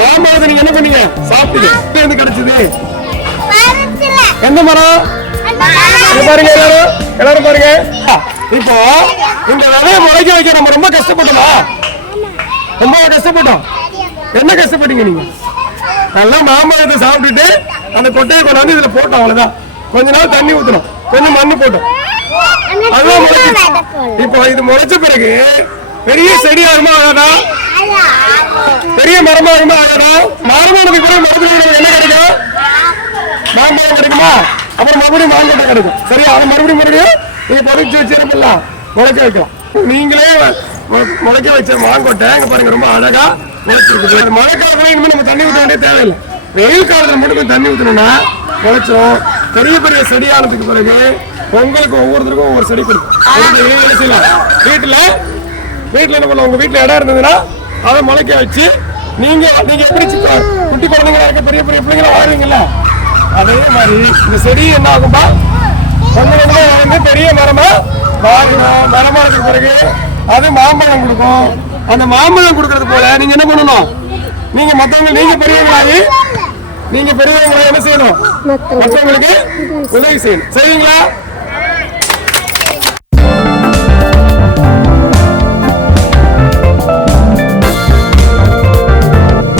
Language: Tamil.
மாம்பழத்தை நீங்க என்ன பண்ணீங்க? சாப்பிட்டீங்க. எங்க கிடைச்சது? எந்த மரம்? பாருங்க எல்லாரும் பாருங்க. இப்போ இந்த விதையை முளைக்க வைக்க நம்ம ரொம்ப கஷ்டப்பட்டோமா? ரொம்ப கஷ்டப்பட்டோம். என்ன கஷ்டப்பட்டீங்க நீங்க? நல்லா மாம்பழத்தை சாப்பிட்டுட்டு அந்த கொட்டையை கொண்டாந்து இதுல போட்டோம். அவ்வளவுதான். கொஞ்ச நாள் தண்ணி ஊத்தணும், கொஞ்சம் மண்ணு போட்டோம். அதுதான் முளைச்சு. இப்போ இது முளைச்ச பிறகு பெரிய செடி ஆகுமா ஆகாதா? பெரிய மரமா ஆகுமா ஆகாதா? மரமானது கூட மரத்துல என்ன கிடைக்கும்? மாம்பழம் கிடைக்குமா? அப்புறம் மறுபடியும் மாங்கொட்டை கிடைக்கும். சரியா? அதை மறுபடியும் நீங்க பொறிச்சு வச்சிருப்பலாம், முளைக்க வைக்கலாம். நீங்களே முளைக்க வச்ச மாங்கொட்டை இங்க பாருங்க, ரொம்ப அழகா முளைச்சிருக்கு. மழை காலத்துல இனிமே நம்ம தண்ணி ஊற்ற வேண்டிய தேவையில்லை. வெயில் காலத்துல மட்டும் கொஞ்சம் தண்ணி ஊற்றணும்னா முளைச்சோம். பெரிய பெரிய செடி ஆனதுக்கு பிறகு உங்களுக்கு ஒவ்வொருத்தருக்கும் ஒவ்வொரு செடி கொடுக்கும். வீட்டுல என்ன பண்ண, உங்க வீட்டுல இடம் இருந்ததுன்னா அதை முளைக்க வச்சு நீங்க எப்படி குட்டி குழந்தைங்களா இருக்க பெரிய பெரிய பிள்ளைங்களா வாழ்வீங்கல்ல, அதே மாதிரி இந்த செடி என்ன ஆகும்பா கொஞ்சம் வந்து பெரிய மரமா மாறிடும். மரமானதுக்கு பிறகு அது மாம்பழம் கொடுக்கும். அந்த மாம்பழம் கொடுக்கறது போல நீங்க என்ன பண்ணணும்? நீங்க மற்றவங்க நீங்க பெரியவங்களாகி என்ன செய்யணும்? மற்றவங்களுக்கு உதவி செய்யணும். செய்வீங்களா?